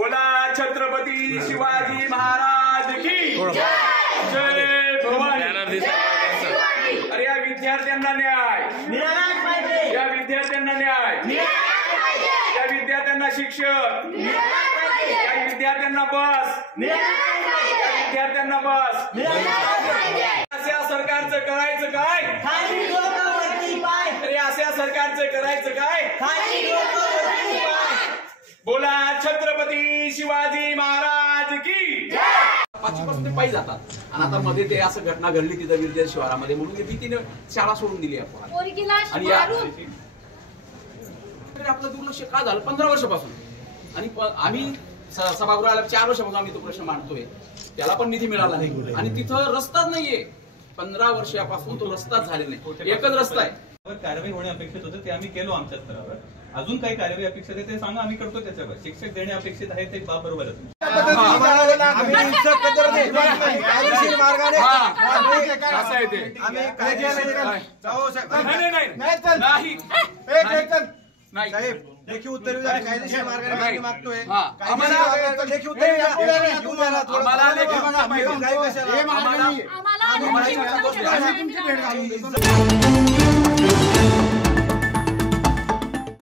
बोला छत्रपती शिवाजी महाराज की जय भवानी। अरे या विद्यार्थ्यांना न्याय, या विद्यार्थ्यांना न्याय, या विद्यार्थ्यांना शिक्षक, या विद्यार्थ्यांना बस, या विद्यार्थ्यांना बस। अशा सरकारचं करायचं काय? अरे अशा सरकारचं करायचं काय? बोला छत्रपती शिवाजी महाराज की जय। पाचवीपासून ते पायी जातात आणि आता मध्ये ते असं घटना घडली तिथं विद्या शिवारामध्ये म्हणून ते भीतीने शाळा सोडून दिली आपण। आणि आपलं दुर्लक्ष का झालं 15 वर्षापासून आणि आम्ही सभागृहाला 4 वर्षापासून आम्ही तो प्रश्न मांडतोय, त्याला पण निधी मिळाला नाही आणि तिथं रस्ताच नाहीये। 15 वर्षापासून तो रस्ताच झाले नाही, एकच रस्ता आहे। कारवाई होणे अपेक्षित होते ते आम्ही केलो आमच्या स्तरावर। अजून काही कार्यवाही अपेक्षित आहे ते सांगा, आम्ही करतो त्याच्यावर। शिक्षक देणे अपेक्षित आहे ते बाब बरोबर आहे। लेखी उत्तर कायदेशीर मार्गाने मागतोय, आम्हाला